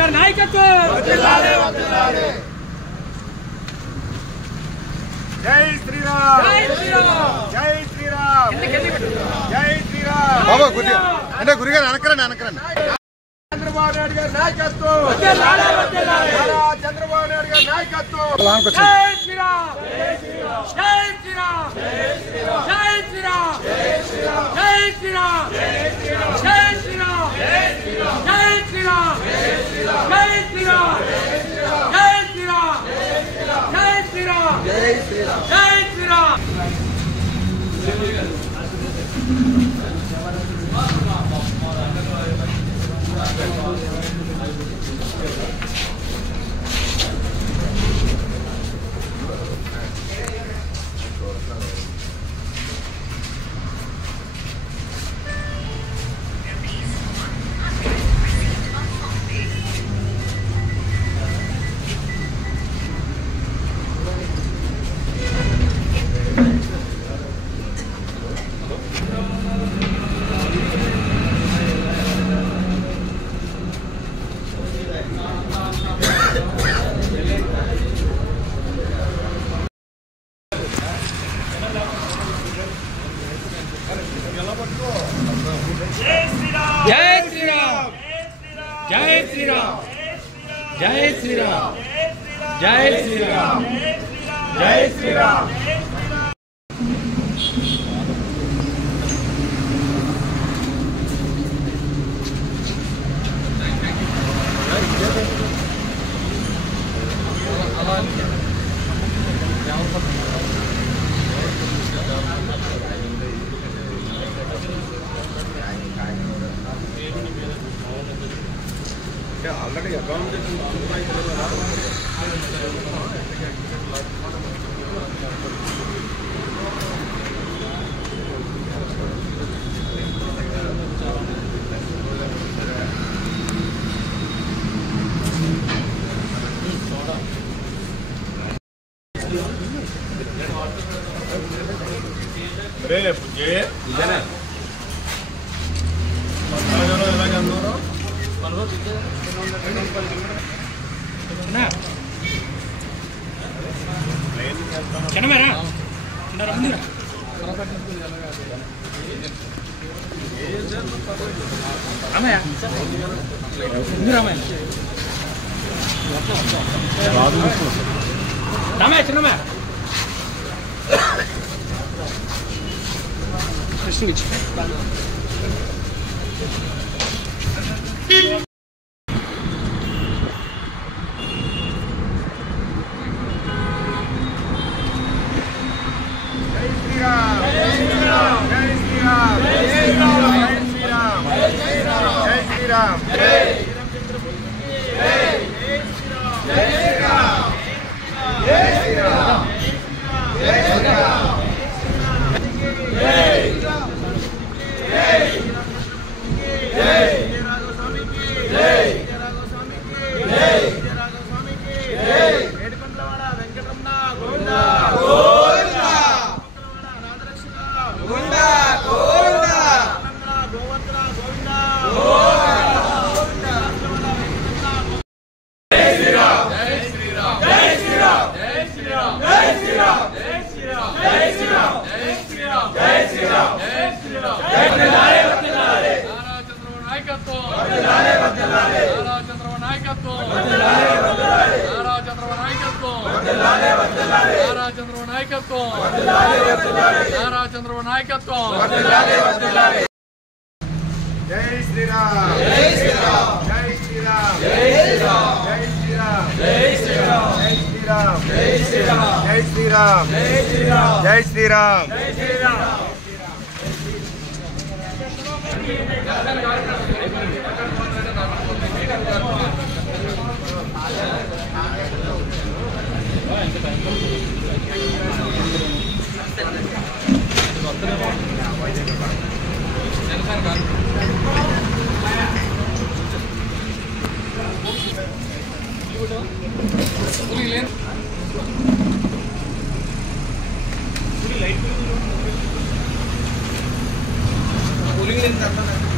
గారి నాయకత్వం జై శ్రీరామ్ జై శ్రీరామ్ జై శ్రీరామ్ జై శ్రీరామ్ బాబా కొద్దిగా అంటే గురిగారు అనకరండి చంద్రబాబు నాయుడు గారి నాయకత్వం చంద్రబాబు నాయుడు గారి నాయకత్వం జై శ్రీరామ్ జై శ్రీరామ్ జై శ్రీరామ్ జై శ్రీరామ్ జై శ్రీరామ్ జై శ్రీరామ్ జై శ్రీరామ్ జై శ్రీరామ్ జై శ్రీరామ్ జై శ్రీరామ్ జై శ్రీరామ్ జై శ్రీరామ్ జై శ్రీరామ్ జై శ్రీరామ్ జై శ్రీరామ్ జై శ్రీరామ్ జై శ్రీరామ్ ఆల్రెడీ అకామిడేషన్ రేపు ఇదేనా చిన్నమేరా రామయ్య చిన్నమ్మ కృష్ణ చంద్రబాబు నాయకత్వం జై శ్రీరామ్ జై శ్రీరామ్ జై శ్రీరామ్ జై శ్రీరామ్ జై శ్రీరామ్ జై శ్రీరామ్ జై శ్రీరామ్ జై శ్రీరామ్ జై శ్రీరామ్ జై శ్రీరామ్ జై శ్రీరామ్ కూలింగ్